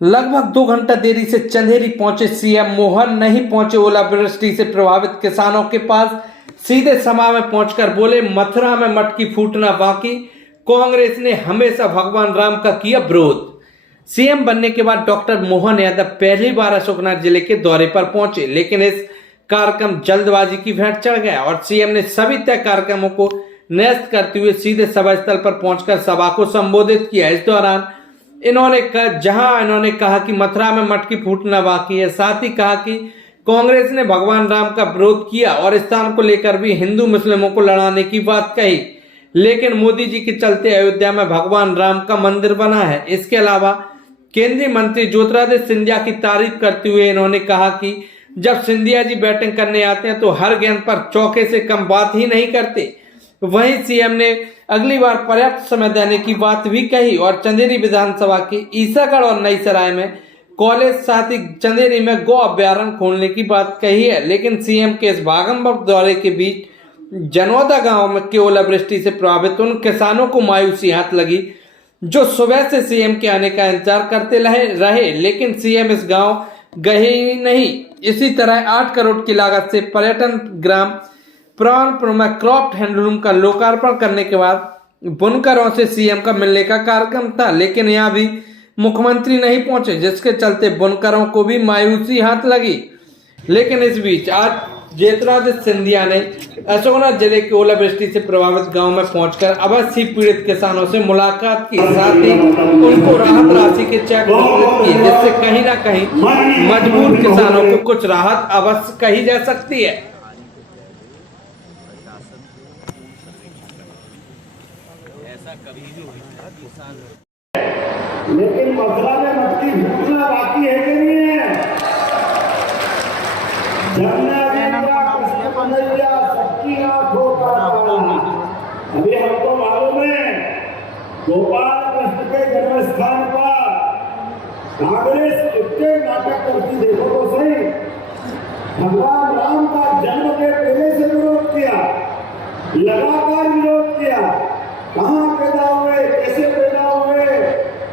लगभग 2 घंटा देरी से चंदेरी पहुंचे सीएम मोहन नहीं पहुंचे ओलावृष्टि से प्रभावित किसानों के पास। सीधे सभा में पहुंचकर बोले, मथुरा में मटकी फूटना बाकी, कांग्रेस ने हमेशा भगवान राम का किया विरोध। सीएम बनने के बाद डॉक्टर मोहन यादव पहली बार अशोकनगर जिले के दौरे पर पहुंचे, लेकिन इस कार्यक्रम जल्दबाजी की भेंट चढ़ गया और सीएम ने सभी तय कार्यक्रमों को निरस्त करते हुए सीधे सभा स्थल पर पहुंचकर सभा को संबोधित किया। इस दौरान इन्होंने कहा कि मथुरा में मटकी फूटना बाकी है। साथ ही कहा कि कांग्रेस ने भगवान राम का विरोध किया और स्थान को लेकर भी हिंदू मुस्लिमों को लड़ाने की बात कही, लेकिन मोदी जी के चलते अयोध्या में भगवान राम का मंदिर बना है। इसके अलावा केंद्रीय मंत्री ज्योतिरादित्य सिंधिया की तारीफ करते हुए इन्होंने कहा कि जब सिंधिया जी बैटिंग करने आते हैं तो हर गेंद पर चौके से कम बात ही नहीं करते। वहीं सीएम ने अगली बार पर्याप्त समय देने की बात भी कही और चंदेरी विधानसभा के ईसागढ़ और नई सराय में कॉलेज, साथ ही चंदेरी में गौ अभ्यारण्य खोलने की बात कही है। लेकिन सीएम के इस भागम दौरे के बीच जनौदा गांव में ओलावृष्टि से प्रभावित उन किसानों को मायूसी हाथ लगी जो सुबह से सीएम के आने का इंतजार करते रहे, लेकिन सीएम इस गांव गए ही नहीं। इसी तरह 8 करोड़ की लागत से पर्यटन ग्राम प्राणपुर में क्रॉफ्ट हैंडलूम का लोकार्पण करने के बाद बुनकरों से सीएम का मिलने का कार्यक्रम था, लेकिन यहाँ भी मुख्यमंत्री नहीं पहुंचे, जिसके चलते बुनकरों को भी मायूसी हाथ लगी। लेकिन इस बीच आज ज्योतिरादित्य सिंधिया ने अशोकनगर जिले के ओलावृष्टि से प्रभावित गांव में पहुंचकर अवश्य पीड़ित किसानों से मुलाकात की, साथ ही उनको राहत राशि के चेक वितरित किए, जिससे कहीं ना कहीं मजबूर किसानों को कुछ राहत अवश्य कही जा सकती है। ऐसा कभी भी हुआ किसान, लेकिन मथुरा में मटकी फूटना बाकी है कि नहीं है? सबकी आंखों का तारा। अभी हमको मालूम है गोपाल कृष्ण के जन्म स्थान पर कांग्रेस कितने नाटक करती, देखो तो सही। भगवान राम का जन्म के पहले से विरोध किया, लगातार विरोध किया। कहाँ पैदा हुए, कैसे पैदा हुए,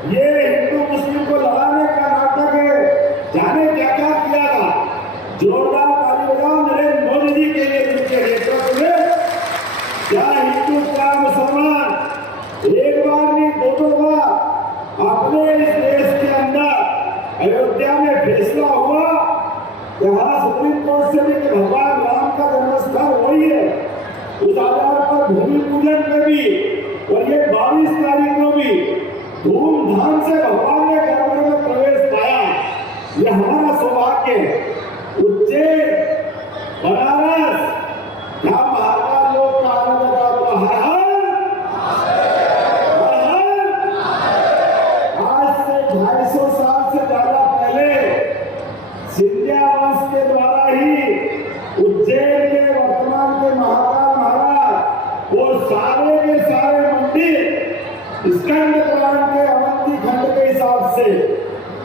ये हिंदू मुस्लिम को लड़ाने का नाटक है। जाने क्या क्या किया था। जोरदार ताली बजाओ नरेंद्र मोदी जी के लिए, जिनके नेतृत्व में क्या हिंदू क्या मुसलमान एक बार नहीं दो बार अपने इस देश के अंदर अयोध्या में फैसला हुआ। यहाँ सुप्रीम कोर्ट से भी कि भगवान राम का जन्मस्थान वही है। उस आधार पर भूमि पूजन में भी और ये 22 तारीख को भी धूमधाम से भगवान ने गर्भ में प्रवेश पाया। ये हमारा सौभाग्य है। उज्जैन, बनारस, क्या महाकाल लोग का आनंद का आज से 250 साल से ज्यादा पहले सिंधिया वंश के द्वारा ही उज्जैन के वर्तमान के महाकाल महाराज और सारे के सारे मंदिर स्कंद पुराण के अवंती खंड के हिसाब से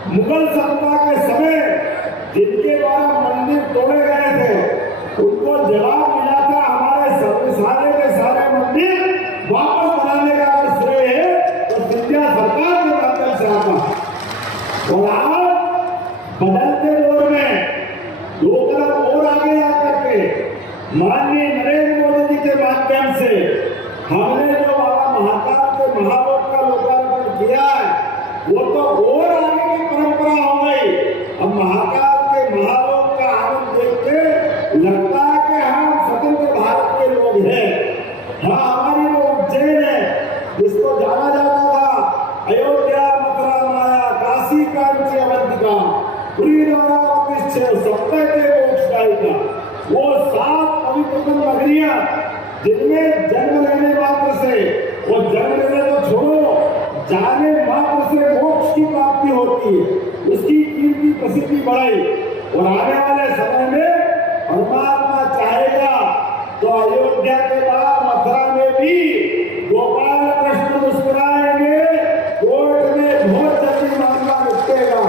मुगल सत्ता के समय जिनके द्वारा मंदिर तोड़े गए थे उनको जवाब मिला था। हमारे सारे के सारे मंदिर वापस बनाने का अगर श्रेय है तो सिंधिया सरकार के माध्यम से आता। और आज बदलते दौर में दो तरफ और आगे आकर के माननीय नरेंद्र मोदी जी के माध्यम से हमने जो महाकाल के महालोक का लोकार्पण किया है वो तो और आगे की परंपरा हो गई। अब महाकाल के महालोक का आनंद देख के लगता है कि हम स्वतंत्र भारत के लोग हैं। हाँ, हमारी वो उज्जैन है जिसको जाना जाता था अयोध्या, मथुरा, माया, काशी, कांची, अवंतिका, पूरी द्वारा 70 के मोक्षदायिका, वो 7 पवित्र नगरियां जिनमें जन्म लेने मात्र से, वो जन्म लेने तो छोड़ो, जाने मात्र से मोक्ष की प्राप्ति होती है। उसकी कीर्ति प्रसिद्धि बढ़ाई और आने वाले समय में परमात्मा चाहेगा तो अयोध्या के बाद मथुरा में भी गोपाल कृष्ण मुस्कुराएंगे, कोर्ट में बहुत जल्दी मामला निपटेगा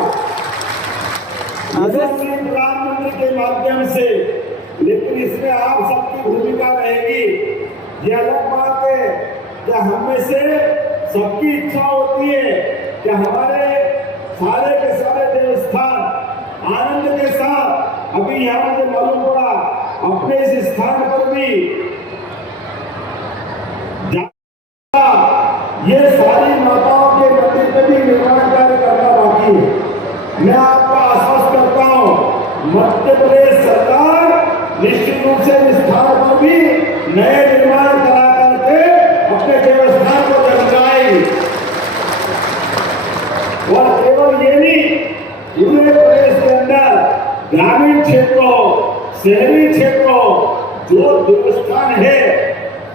राम मंदिर के माध्यम से। लेकिन इसमें आप सबकी भूमिका रहेगी। यह अलग बात है कि हम में से सबकी इच्छा होती है कि हमारे सारे के सारे देवस्थान आनंद के साथ अभी यहाँ मुझे मालूम पड़ा अपने इस स्थान पर भी ये सारी माताओं के मंदिर पे भी निर्माण कार्य करना बाकी है। मैं आपको आश्वस्त करता हूँ मध्य प्रदेश सरकार निश्चित रूप से इस स्थान पर भी नए निर्माण करा करके अपने देवस्थान को चमकाएगी। और केवल ये नहीं, पूरे प्रदेश के अंदर ग्रामीण क्षेत्रों शहरी क्षेत्रों जो देवस्थान है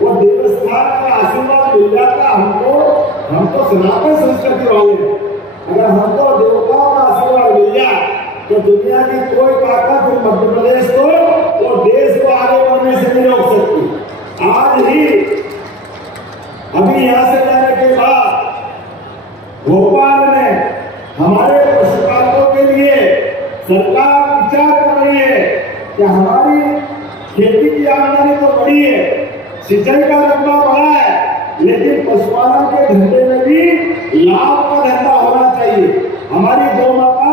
वो देवस्थान का आशीर्वाद मिल जाता हमको। हम तो सनातन संस्कृति वाले हैं, अगर हमको देवताओं का आशीर्वाद मिल जाए तो दुनिया की कोई ताकत फिर मध्य प्रदेश को और देश को आगे बढ़ने से नहीं रोक सकती। आज ही अभी यहाँ से जाने के बाद भोपाल में हमारे पशुपालकों के लिए सरकार विचार कर रही है कि हमारी खेती की आमदनी तो बढ़ी है, सिंचाई का रकबा बढ़ा है, लेकिन पशुपालन के धंधे में भी लाभ का धंधा होना चाहिए। हमारी गौ माता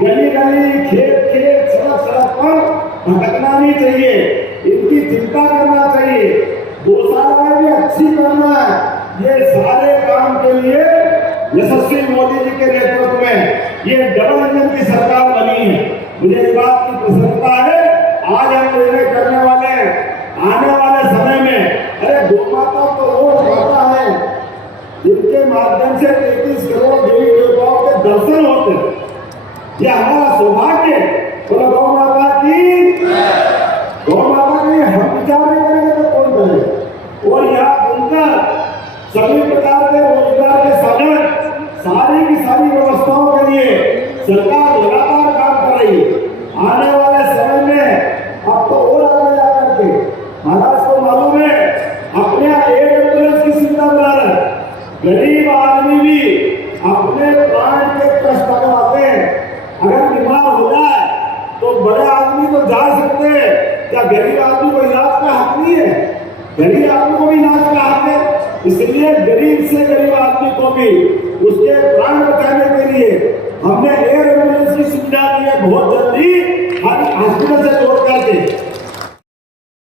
गली गली खेत खेत सड़क सड़क पर भटकना नहीं चाहिए, इनकी चिंता करना चाहिए, गौशाला भी अच्छी करना है। ये सारे काम के लिए यशस्वी मोदी जी के नेतृत्व में ये डबल इंजन की सरकार बनी है। मुझे इस बात की प्रसन्नता है। आज हम निर्णय करने वाले आने वाले समय में, अरे गौ माता तो वो माता है जिनके माध्यम से 33 करोड़ देवी देवताओं के दर्शन होते हैं। यह हमारा सौभाग्य है। बोलो गौ माता की, गौ माता की हम विचार नहीं करेंगे तो कौन करेगा। और यहाँ बनकर सभी प्रकार के रोजगार के साधन सारी की सारी व्यवस्थाओं के लिए सरकार लगातार काम कर रही है। आने वाले समय में अब तो और आगे जाकर के महाराज को मालूम है अपने एयर एम्बुलेंस की सुविधा बना रहे हैं। गरीब आदमी भी अपने प्राण के कष्ट अगर आते हैं, अगर बीमार हो जाए तो बड़े आदमी तो जा सकते हैं, क्या गरीब आदमी को इलाज का हक नहीं है? गरीब आदमी को भी इलाज का हक है। इसलिए गरीब से गरीब आदमी को भी उसके प्राण बचाने के लिए हमने एयर एम्बुलेंस की सुविधा दी है। बहुत जल्दी हर हॉस्पिटल से जोड़ करके,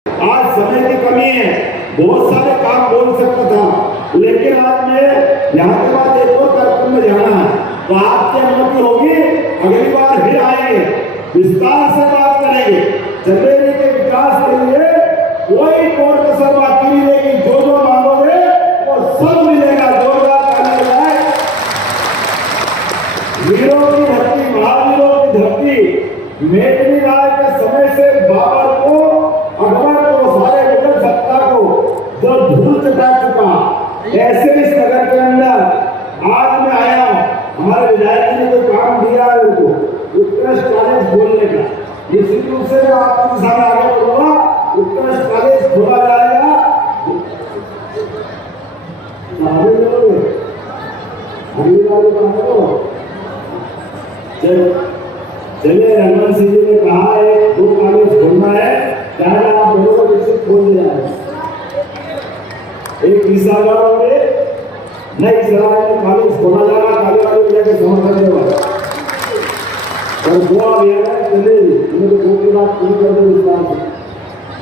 आज समय की कमी है, बहुत सारे काम बोल सकता था, लेकिन आज मैं यहाँ के बाद एक और कार्यक्रम में जाना है, तो आपकी अनुमति होगी अगली बार फिर आएंगे, विस्तार से बात करेंगे। चंदेरी के विकास के लिए कोई कोर कसर बाकी नहीं रहेगी। जो जो मांगोगे वो सब मिलेगा। जोरदार ताली बजाएं। वीरों की धरती, महावीरों की धरती, मेघनी राय के समय से बाबर को, अकबर को, सारे मुगल सत्ता को जो धूल चटा चुका, ऐसे इस नगर के अंदर आज मैं आया हूं। हमारे विधायक जी ने कोई काम दिया है उनको उत्कृष्ट कॉलेज खोलने का, निश्चित रूप से मैं आपके सामने आगे बढ़ूंगा। उत्कृष्ट कॉलेज खोला जाएगा। चलिए, रमन सिंह जी ने कहा है 2 कॉलेज खोलना है, चाहे आप दोनों को विकसित खोल दिया है। एक ईसागढ़ में नई सराय में कॉलेज खोला जाएगा, काले वाले भैया के समर्थन देगा। और वो अभियान चले, उनको 2 की बात पूरी कर दो विस्तार से।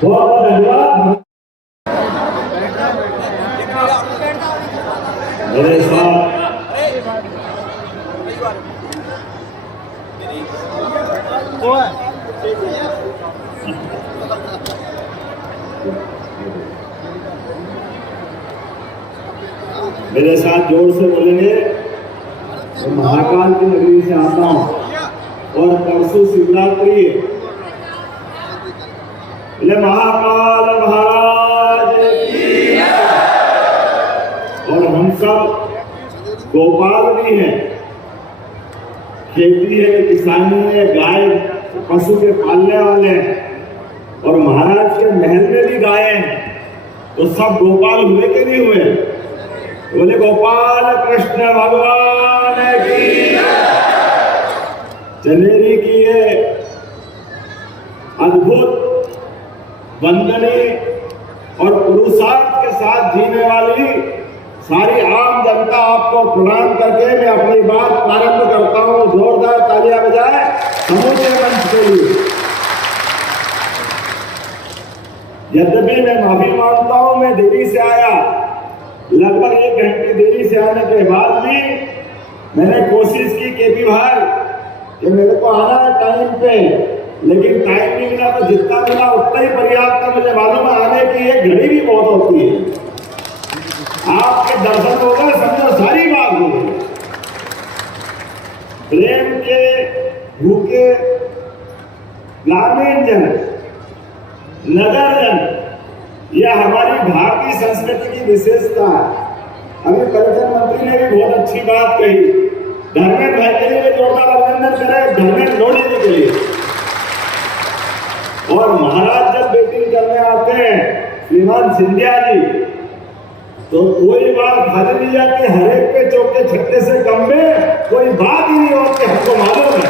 बहुत बहुत धन्यवाद। मेरे साथ जोर से बोलेंगे। तो महाकाल की नगरी से आता हूं और परसों शिवरात्रि है। महाकाल महाराज की। और हम सब गोपाल भी हैं, खेती है, किसानी है, गाय पशु के पालने वाले हैं, और महाराज के महल में भी गाय हैं, तो सब गोपाल हुए के नहीं हुए? बोले गोपाल कृष्ण भगवान की। चंदेरी की ये अद्भुत वंदनीय और पुरुषार्थ के साथ जीने वाली सारी आम जनता आपको प्रणाम करके मैं अपनी बात प्रारंभ करता हूं। जोरदार तालियां बजाएं समूचे मंच के लिए। यद्यपि मैं माफी मांगता हूं, मैं देरी से आया, लगभग 1 घंटे देरी से आने के बाद भी मैंने कोशिश की केपी भाई कि मेरे को आना है टाइम पे, लेकिन टाइम नहीं मिला तो जितना मिला उतना ही पर्याप्त है। मुझे मालूम है आने की एक घड़ी भी बहुत होती है। आपके दर्शन हो गए, समझो सारी बात हो गई। प्रेम के भूखे ग्रामीण जन, नगर जन, यह हमारी भारतीय संस्कृति की विशेषता है। अभी पर्यटन मंत्री ने भी बहुत अच्छी बात कही। धर्मेंद्र भाई के लिए जोरदार अभिनंदन करें, धर्मेंद्र लोढ़ी जी के लिए। और महाराज जब बैटिंग करने आते हैं श्रीमान सिंधिया जी, तो कोई बात खाली नहीं जाती, हर एक पे चौके छक्के से कम में कोई बात ही नहीं होती, हमको मालूम है।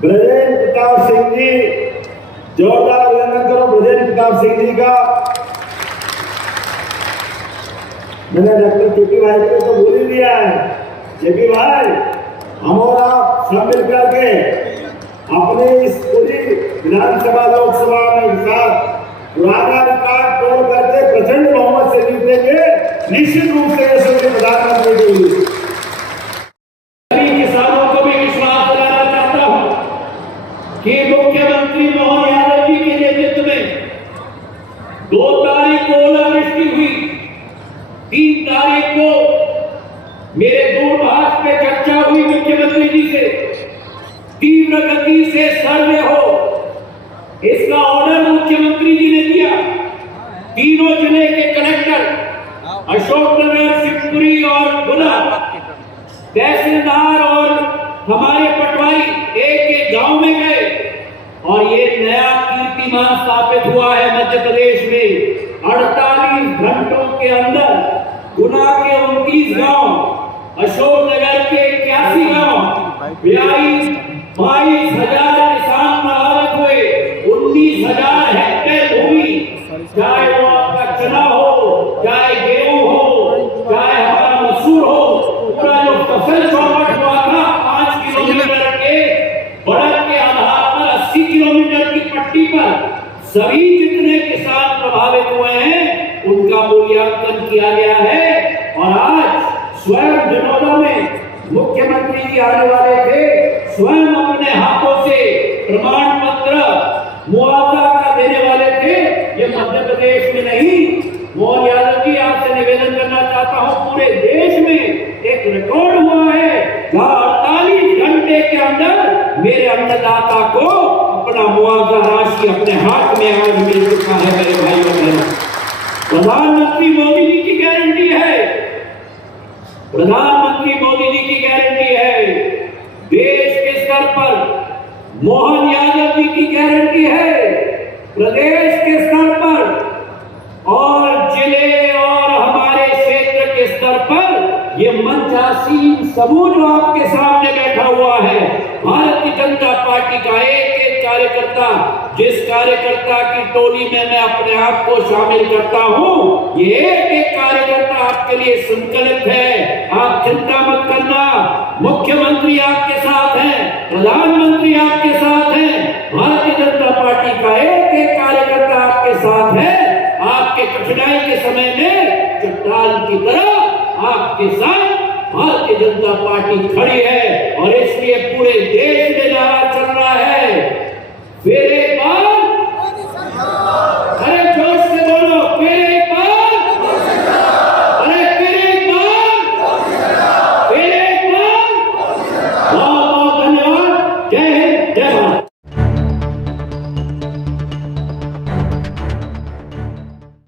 ब्रजेंद्र प्रताप सिंह जी, जोरदार अभिनंदन करो ब्रजेंद्र प्रताप सिंह जी का। मैंने डॉक्टर केपी भाई को तो बोल ही दिया है, केपी भाई हम और आप सब मिलकर के अपने इस पूरी विधानसभा लोकसभा में साथ पुराना रिकॉर्ड तोड़ करके प्रचंड बहुमत से जीतेंगे, निश्चित रूप से यशस्वी प्रधानमंत्री होंगे। सभी किसानों को भी विश्वास दिलाना चाहता हूं कि मुख्यमंत्री मोहन यादव जी के नेतृत्व में 2 तारीख को ओलावृष्टि हुई, 3 तारीख को मेरे दूरभाष पे चर्चा हुई मुख्यमंत्री जी से, तीव्र गति से सर्वे हो, इसका ऑर्डर मुख्यमंत्री जी ने दिया। तीनों जिले के कलेक्टर अशोकनगर, शिवपुरी और गुना, तहसीलदार और हमारे पटवारी एक गांव में गए और ये नया कीर्तिमान स्थापित हुआ है मध्य प्रदेश में। 48 घंटों के अंदर गुना के 29 गांव, अशोकनगर के 81 गांव, 22,000 किसान प्रभावित हुए। 19,000 हेक्टेयर भूमि, चाहे वो आपका चना हो, चाहे गेहूं हो, चाहे हमारा मसूर हो, पूरा जो फसल चौपट हुआ था 5 किलोमीटर के बढ़त के आधार पर 80 किलोमीटर की पट्टी पर सभी जितने किसान प्रभावित हुए हैं उनका मूल्यांकन किया गया है। और आज स्वयं जनौदा में मुख्यमंत्री जी आने वाले थे, स्वयं अपने हाथों से प्रमाण पत्र मुआवजा का देने वाले थे। ये मध्य प्रदेश में नहीं, मोहन यादव जी आपसे निवेदन करना चाहता हूं, पूरे देश में एक रिकॉर्ड हुआ है जहां 48 घंटे के अंदर मेरे अन्नदाता को अपना मुआवजा राशि अपने हाथ में आज मिल चुका है। मेरे भाई और बहनों, प्रधानमंत्री मोदी जी की गारंटी है, प्रधानमंत्री मोदी जी की गारंटी है, देश के स्तर पर मोहन यादव जी की गारंटी है, प्रदेश के स्तर पर और जिले और हमारे क्षेत्र के स्तर पर ये मंचासीन समूह जो आपके सामने बैठा हुआ है, भारतीय जनता पार्टी का एक एक कार्यकर्ता, जिस कार्यकर्ता की टोली में मैं अपने आप को शामिल करता हूं, ये एक एक कार्यकर्ता आपके लिए संकल्प है। आप चिंता मत करना, मुख्यमंत्री आपके साथ हैं, प्रधानमंत्री आपके साथ हैं, भारतीय जनता पार्टी का एक एक कार्यकर्ता आपके साथ है। आपके कठिनाई के समय में चट्टान की तरह आपके साथ भारतीय जनता पार्टी खड़ी है और इसलिए पूरे देश में नारा चल रहा है, फिर